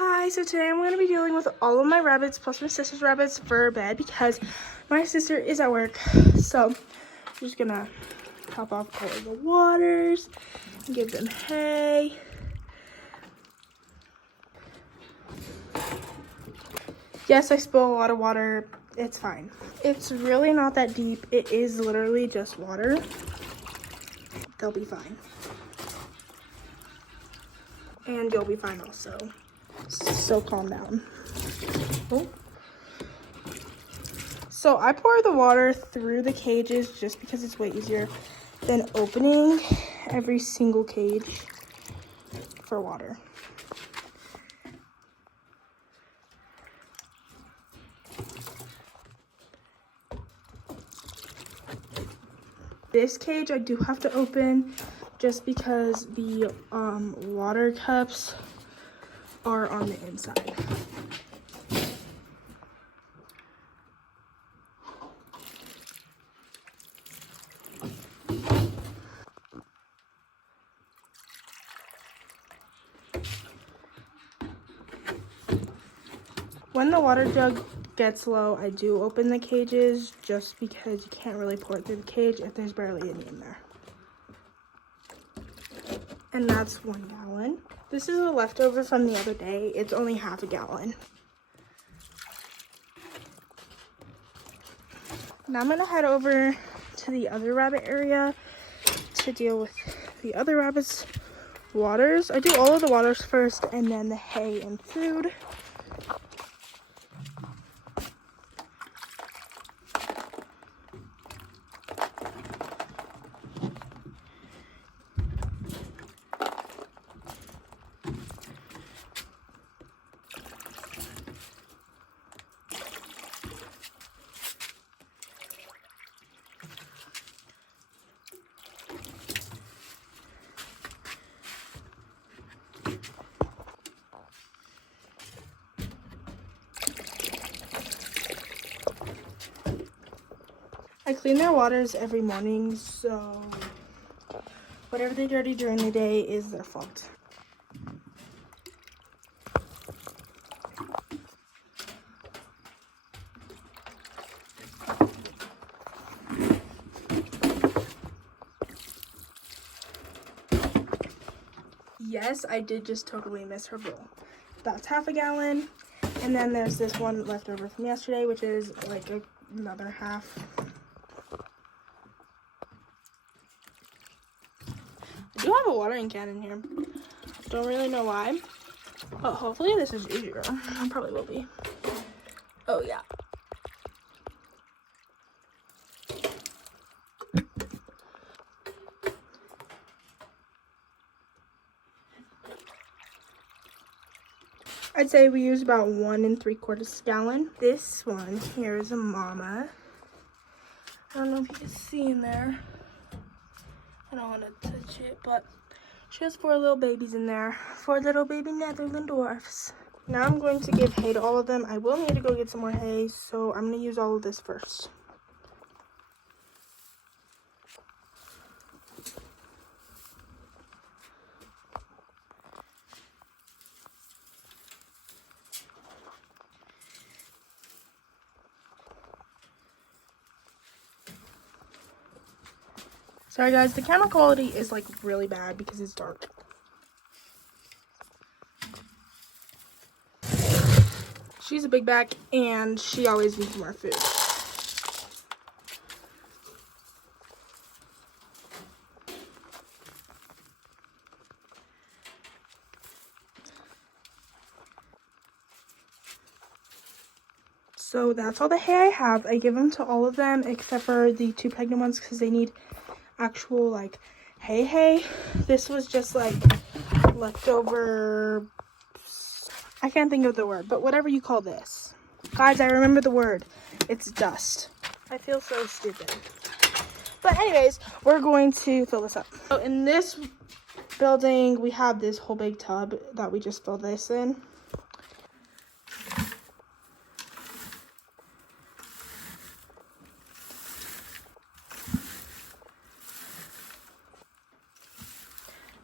Hi, so today I'm going to be dealing with all of my rabbits plus my sister's rabbits for bed because my sister is at work. So I'm just going to top off all of the waters and give them hay. Yes, I spill a lot of water. It's fine. It's really not that deep. It is literally just water. They'll be fine. And you'll be fine also. So calm down. Oh. So I pour the water through the cages just because it's way easier than opening every single cage for water. This cage I do have to open just because the water cups are on the inside. When the water jug gets low, I do open the cages just because you can't really pour it through the cage if there's barely any in there. And that's 1 gallon. This is a leftover from the other day. It's only half a gallon. Now I'm gonna head over to the other rabbit area to deal with the other rabbits' waters. I do all of the waters first and then the hay and food. I clean their waters every morning, so whatever they dirty during the day is their fault. Yes, I did just totally miss her bowl. That's half a gallon. And then there's this one left over from yesterday, which is like another half. I do have a watering can in here. Don't really know why, but hopefully this is easier. It probably will be. Oh yeah. I'd say we use about 1 3/4 gallon. This one here is a mama. I don't know if you can see in there. I don't want to touch it, but she has 4 little babies in there. 4 little baby Netherland dwarfs. Now I'm going to give hay to all of them. I will need to go get some more hay, so I'm going to use all of this first. Sorry guys, the camera quality is like really bad because it's dark. She's a big back and she always needs more food. So that's all the hay I have. I give them to all of them except for the 2 pregnant ones because they need actual like hay. This was just like leftover, I can't think of the word, but whatever you call this. Guys, I remember the word. It's dust. I feel so stupid. But anyways, we're going to fill this up. So in this building, we have this whole big tub that we just filled this in.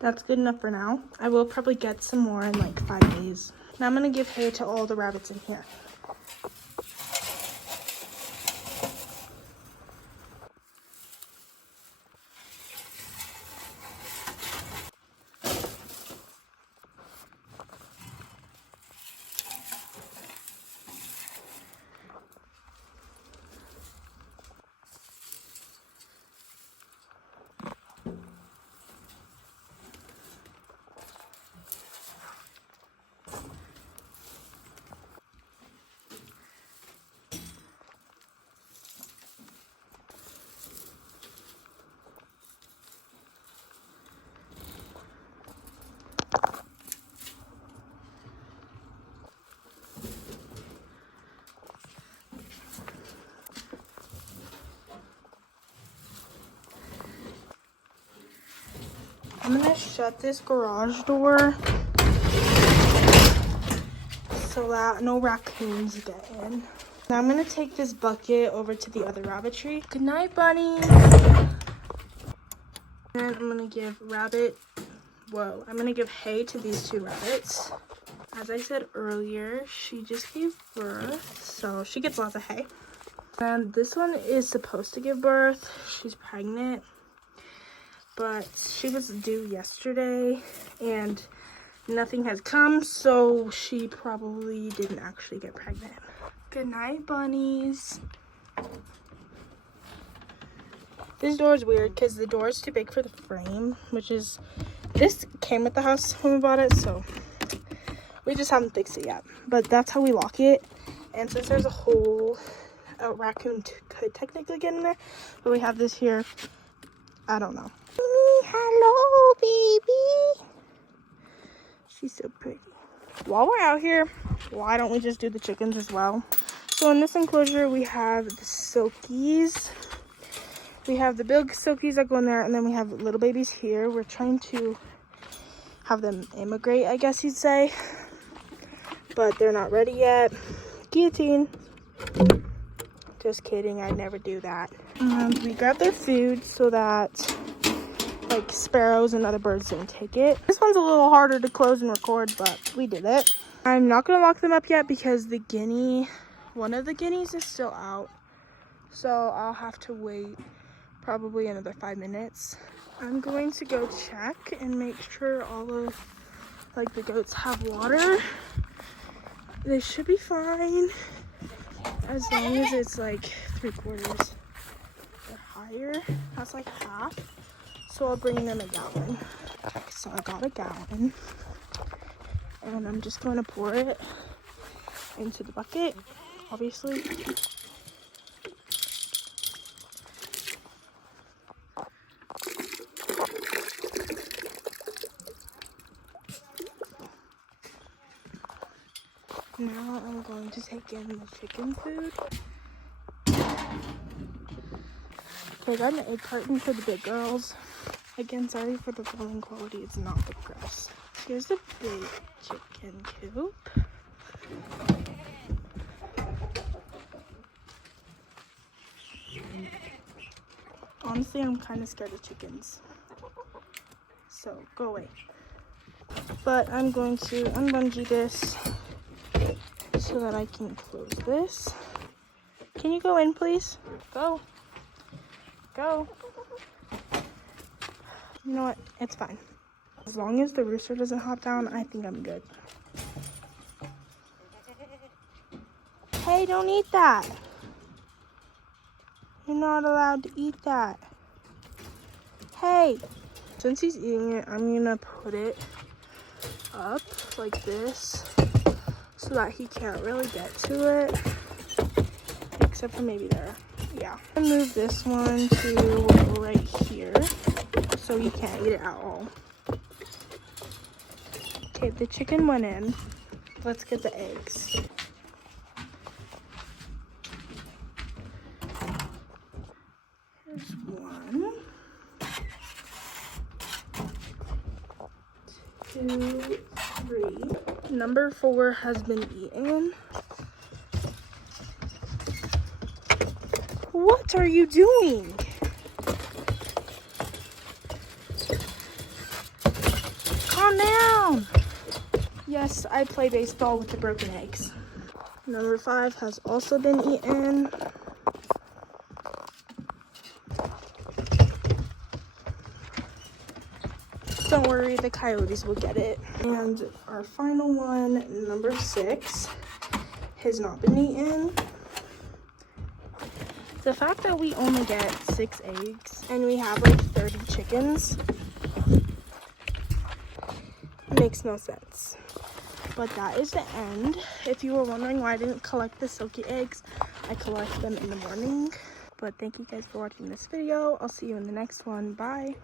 That's good enough for now. I will probably get some more in like 5 days. Now I'm gonna give hay to all the rabbits in here. I'm gonna shut this garage door so that no raccoons get in. Now I'm gonna take this bucket over to the other rabbitry. Good night, bunnies. And I'm gonna give I'm gonna give hay to these two rabbits. As I said earlier, she just gave birth, so she gets lots of hay. And this one is supposed to give birth. She's pregnant, but she was due yesterday and nothing has come, so she probably didn't actually get pregnant. Good night, bunnies. This door is weird because the door is too big for the frame, this came with the house when we bought it, so we just haven't fixed it yet. But that's how we lock it. And since there's a hole, a raccoon could technically get in there, but we have this here. I don't know. Hello, baby. She's so pretty. While we're out here, why don't we just do the chickens as well? So in this enclosure, we have the silkies. We have the big silkies that go in there, and then we have little babies here. We're trying to have them immigrate, I guess you'd say, but they're not ready yet. Guillotine. Just kidding, I'd never do that. We grab their food so that like sparrows and other birds don't take it. This one's a little harder to close and record, but we did it. I'm not gonna lock them up yet because one of the guineas is still out, so I'll have to wait probably another 5 minutes. I'm going to go check and make sure all of the goats have water. They should be fine as long as it's like 3/4 or higher. That's like half. So I'll bring them a gallon. Okay, so I got a gallon and I'm just going to pour it into the bucket, obviously. Now I'm going to take in the chicken food. Okay, I got an egg carton for the big girls. Again, sorry for the filming quality, it's not the best. Here's the big chicken coop. Honestly, I'm kind of scared of chickens, so go away. But I'm going to unbungee this so that I can close this. Can you go in, please? Go. Go. You know what? It's fine. As long as the rooster doesn't hop down, I think I'm good. Hey, don't eat that. You're not allowed to eat that. Hey. Since he's eating it, I'm gonna put it up like this so that he can't really get to it, except for maybe there. Yeah. I'm gonna move this one to right here so he can't eat it at all. Okay, the chicken went in. Let's get the eggs. Here's 1, 2, 3. Number 4 has been eaten. What are you doing? Calm down. Yes, unless I play baseball with the broken eggs. Number 5 has also been eaten. Don't worry, the coyotes will get it. And our final one, number 6, has not been eaten. The fact that we only get 6 eggs and we have like 30 chickens makes no sense. But that is the end. If you were wondering why I didn't collect the silky eggs, I collect them in the morning. But thank you guys for watching this video. I'll see you in the next one. Bye.